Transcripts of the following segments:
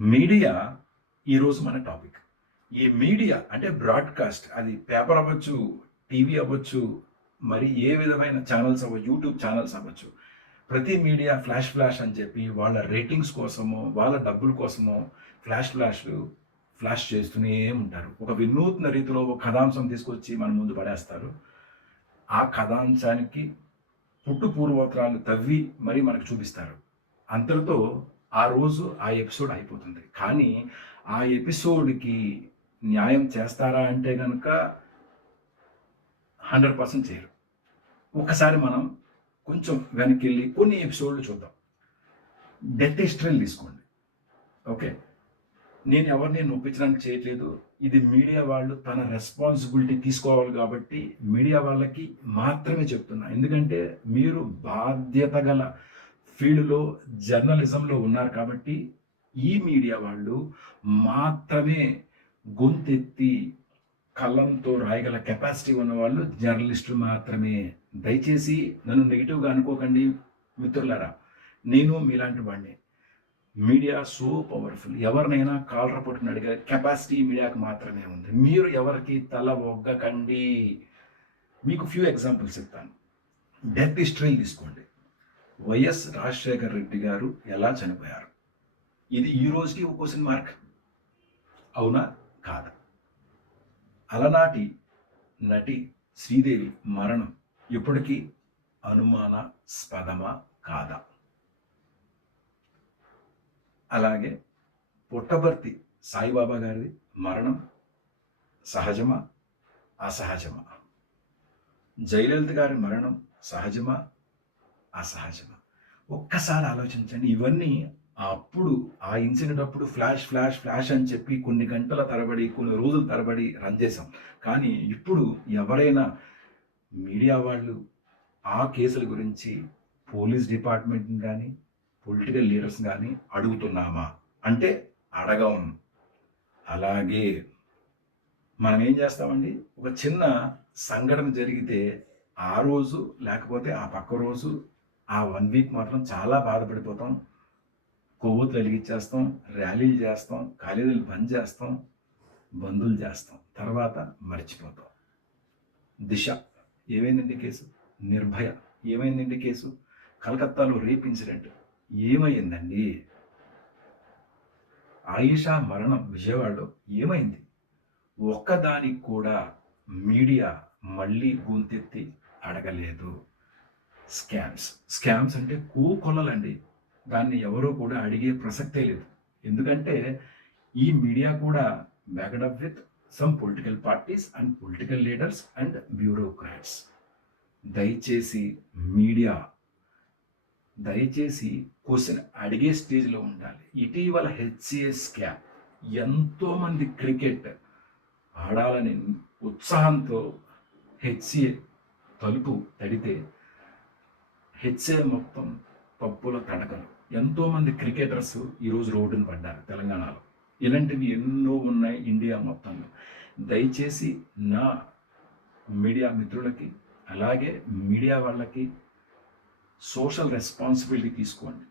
Media ఈరోజు మన topic. ఈ మీడియా అంటే బ్రాడ్‌కాస్ట్ అది పేపర్ అవ్వచ్చు, టీవీ అవ్వచ్చు, మరి ఏ విధమైన ఛానల్స్ యూట్యూబ్ ఛానల్స్ అవ్వచ్చు. ప్రతి మీడియా ఫ్లాష్ అని చెప్పి వాళ్ళ రేటింగ్స్ కోసమో, వాళ్ళ డబ్బుల కోసమో ఫ్లాష్ చేస్తూనే ఉంటారు. ఒక వినూత్న రీతిలో ఒక కథాంశం తీసుకొచ్చి మన ముందు పడేస్తారు. ఆ కథాంశానికి పూర్వోత్తరాలు తవ్వి మరీ మనకు చూపిస్తారు. అంతటితో ఆ రోజు ఆ ఎపిసోడ్ అయిపోతుంది. కానీ ఆ ఎపిసోడ్‌కి న్యాయం చేస్తారా అంటే గనక 100% చేయరు. ఒక్కసారి మనం కొంచెం వెనక్కెళ్ళి కొన్ని ఎపిసోడ్‌లు చూద్దాం. డెత్ హిస్టరీలు తీసుకోండి. ఓకే. నేను ఎవరిని నొప్పించడానికి చేయట్లేదు. ఇది మీడియా వాళ్ళు తన రెస్పాన్సిబిలిటీ తీసుకోవాలి కాబట్టి మీడియా వాళ్ళకి మాత్రమే చెప్తున్నా. ఎందుకంటే మీరు బాధ్యత గల ఫీల్డ్‌లో జర్నలిజంలో ఉన్నారు కాబట్టి ఈ మీడియా వాళ్ళు మాత్రమే గొంతెత్తి కలంతో రాయగల కెపాసిటీ ఉన్నవాళ్ళు జర్నలిస్టులు మాత్రమే. దయచేసి నన్ను నెగిటివ్‌గా అనుకోకండి మిత్రులారా. నేను మీలాంటి వాడినే. Media so powerful. ఎవరినైనా కాలర్ పట్టుకుని అడిగే కెపాసిటీ మీడియాకి మాత్రమే ఉంది. మీరు ఎవరికి తల ఒగ్గకండి. మీకు ఫ్యూ ఎగ్జాంపుల్స్ చెప్తాను. డెత్ హిస్టరీలు తీసుకోండి. వైఎస్ రాజశేఖర్ రెడ్డి గారు ఎలా చనిపోయారు? ఇది ఈ రోజుకి ఒక క్వశ్చన్ మార్క్. అవునా కాదా? అలనాటి నటి శ్రీదేవి మరణం ఇప్పటికీ అనుమానాస్పదమా కాదా? అలాగే పుట్టపర్తి సాయిబాబా గారిది మరణం సహజమా అసహజమా? జయలలిత గారి మరణం సహజమా అసహజమా? ఒక్కసారి ఆలోచించండి. ఇవన్నీ అప్పుడు ఆ ఇన్సిడెంట్ అప్పుడు ఫ్లాష్ అని చెప్పి కొన్ని గంటల తరబడి కొన్ని రోజుల తరబడి రన్ చేసాం. కానీ ఇప్పుడు ఎవరైనా మీడియా వాళ్ళు ఆ కేసుల గురించి పోలీస్ డిపార్ట్మెంట్ని కానీ పొలిటికల్ లీడర్స్ కానీ అడుగుతున్నామా అంటే అడగం. అలాగే మనం ఏం చేస్తామండి, ఒక చిన్న సంఘటన జరిగితే ఆ రోజు లేకపోతే ఆ పక్క రోజు ఆ 1 వీక్ మాత్రం చాలా బాధపడిపోతాం. కొవ్వొత్తులు వెలిగించేస్తాం, ర్యాలీలు చేస్తాం, కాలేజీలు బంద్ చేస్తాం, బందులు చేస్తాం, తర్వాత మర్చిపోతాం. దిశ ఏమైందండి కేసు? నిర్భయ ఏమైందండి కేసు? కలకత్తాలో రేప్ ఇన్సిడెంట్ ఏమైందండి? ఆయిషా మరణం విజయవాడలో ఏమైంది? ఒక్కదానికి కూడా మీడియా మళ్ళీ గొంతెత్తి అడగలేదు. స్కామ్స్ అంటే కోకొల్లలండి. దాన్ని ఎవరూ కూడా అడిగే ప్రసక్తే లేదు. ఎందుకంటే ఈ మీడియా కూడా backed up with some political parties and political leaders and bureaucrats. దయచేసి మీడియా క్వశ్చన్ అడిగే స్టేజ్లో ఉండాలి. ఇటీవల హెచ్సిఏ స్కామ్ ఎంతోమంది క్రికెట్ ఆడాలని ఉత్సాహంతో హెచ్సిఏ తలుపు తడితే హెచ్సిఏ మొత్తం పప్పుల తడకలు. ఎంతోమంది క్రికెటర్స్ ఈరోజు రోడ్డున పడ్డారు తెలంగాణలో. ఇలాంటివి ఎన్నో ఉన్నాయి ఇండియా మొత్తంలో. దయచేసి నా మీడియా మిత్రులకి అలాగే మీడియా వాళ్ళకి సోషల్ రెస్పాన్సిబిలిటీ తీసుకోండి.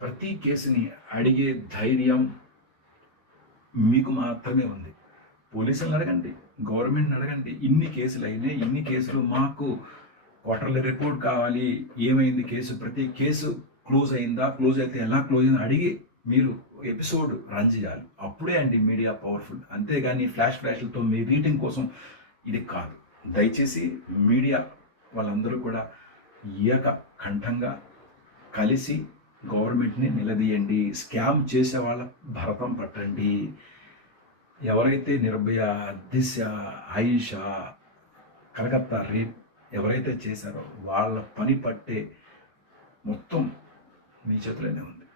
ప్రతి కేసుని అడిగే ధైర్యం మీకు మాత్రమే ఉంది. పోలీసులను అడగండి, గవర్నమెంట్ని అడగండి. ఇన్ని కేసులు అయినాయి, ఇన్ని కేసులు మాకు క్వార్టర్లీ రిపోర్ట్ కావాలి, ఏమైంది కేసు, ప్రతి కేసు క్లోజ్ అయిందా, క్లోజ్ అయితే ఎలా క్లోజ్ అయిందో అడిగి మీరు ఎపిసోడ్ రన్ చేయాలి. అప్పుడే అండి మీడియా పవర్ఫుల్. అంతేగాని ఫ్లాష్లతో మీ రీటింగ్ కోసం ఇది కాదు. దయచేసి మీడియా వాళ్ళందరూ కూడా కంఠంగా కలిసి గవర్నమెంట్ని నిలదీయండి. స్కామ్ చేసే వాళ్ళ భరతం పట్టండి. ఎవరైతే నిర్భయ, దిశ, ఆయిషా, కలకత్తా రేప్ ఎవరైతే చేశారో వాళ్ళ పని పట్టే మొత్తం మీ చేతిలోనే ఉంది.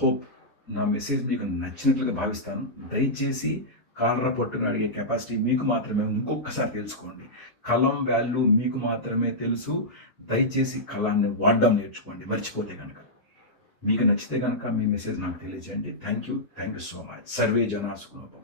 హోప్ నా మెసేజ్ మీకు నచ్చినట్లుగా భావిస్తాను. దయచేసి కాలర పట్టుకుని అడిగే కెపాసిటీ మీకు మాత్రమే. ఇంకొకసారి తెలుసుకోండి. కలం వాల్యూ మీకు మాత్రమే తెలుసు. దయచేసి కలాన్ని వాడడం నేర్చుకోండి మర్చిపోతే కనుక. మీకు నచ్చితే కనుక మీ మెసేజ్ నాకు తెలియజేయండి. Thank you so much. Survey జనా సుఖినో భవంతు.